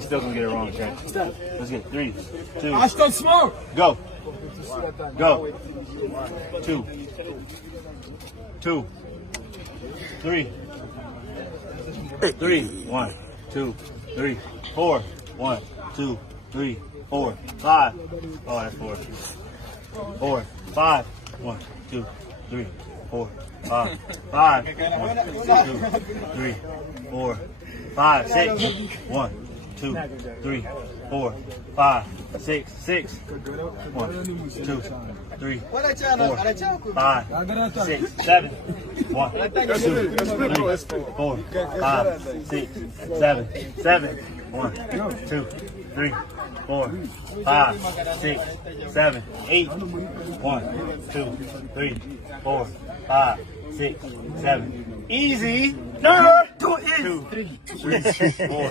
He's still gonna get it wrong, Trent. Let's get 3, 2. I still smoke. Go. Go. 2. 2. 3. 3. 1, 2, 3, 4. 1, 2, 3, 4, 5. Oh, that's 4. 4, 5. 1, 2, 3, 4, 5. 5. 1, 2, 3, 4, 5. 6. 1, 2, 3, 4, 5, 6. 6. 1, 2, 3, 4, 5, 6, 7. 1, 2, 3, 4, 5, 6, 7. 7. 1, 2, 3, 4, 5, 6, 7, 8. 1, 2, 3, 4, 5, 6, 7. Easy. Nerd. 2, 3, 4.